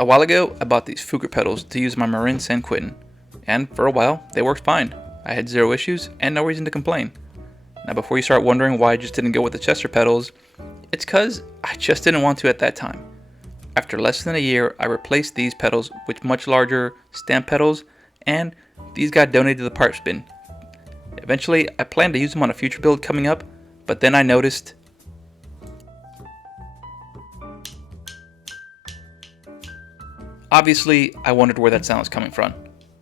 A while ago, I bought these Fooker pedals to use my Marin San Quentin, and for a while, they worked fine. I had zero issues and no reason to complain. Now before you start wondering why I just didn't go with the Chester pedals, it's cause I just didn't want to at that time. After less than a year, I replaced these pedals with much larger stamp pedals, and these got donated to the parts bin. Eventually, I plan to use them on a future build coming up, but then I noticed obviously, I wondered where that sound was coming from,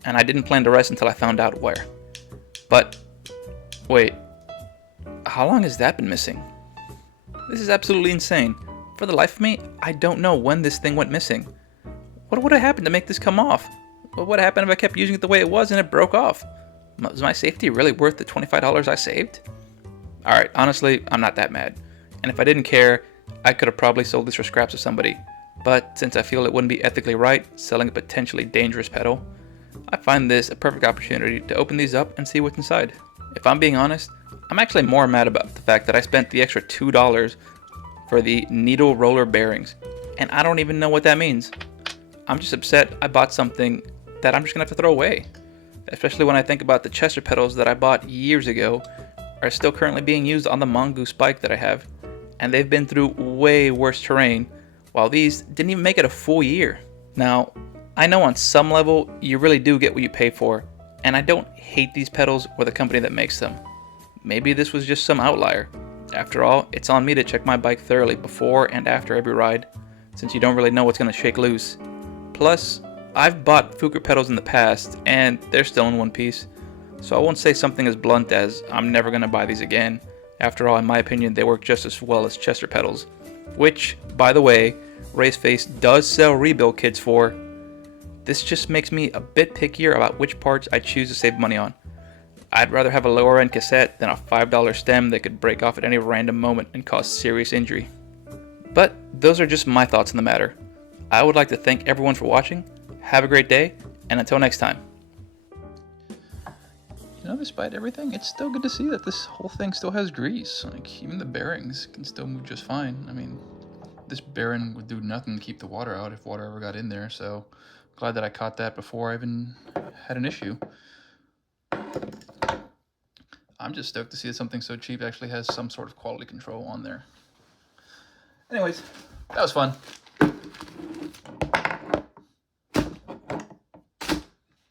and I didn't plan to rest until I found out where. But, wait, how long has that been missing? This is absolutely insane. For the life of me, I don't know when this thing went missing. What would have happened to make this come off? What would have happened if I kept using it the way it was and it broke off? Was my safety really worth the $25 I saved? Alright, honestly, I'm not that mad. And if I didn't care, I could have probably sold this for scraps to somebody. But since I feel it wouldn't be ethically right selling a potentially dangerous pedal, I find this a perfect opportunity to open these up and see what's inside. If I'm being honest, I'm actually more mad about the fact that I spent the extra $2 for the needle roller bearings, and I don't even know what that means. I'm just upset I bought something that I'm just gonna have to throw away. Especially when I think about the Chester pedals that I bought years ago are still currently being used on the Mongoose bike that I have, and they've been through way worse terrain, while these didn't even make it a full year. Now, I know on some level you really do get what you pay for, and I don't hate these pedals or the company that makes them. Maybe this was just some outlier. After all, it's on me to check my bike thoroughly before and after every ride, since you don't really know what's going to shake loose. Plus, I've bought Fooker pedals in the past, and they're still in one piece, so I won't say something as blunt as I'm never going to buy these again. After all, in my opinion, they work just as well as Chester pedals, which, by the way, Raceface does sell rebuild kits for. This just makes me a bit pickier about which parts I choose to save money on. I'd rather have a lower end cassette than a $5 stem that could break off at any random moment and cause serious injury. But those are just my thoughts on the matter. I would like to thank everyone for watching. Have a great day, and until next time. You know, despite everything, it's still good to see that this whole thing still has grease. Like, even the bearings can still move just fine. I mean, this bearing would do nothing to keep the water out if water ever got in there, so glad that I caught that before I even had an issue. I'm just stoked to see that something so cheap actually has some sort of quality control on there. Anyways, that was fun.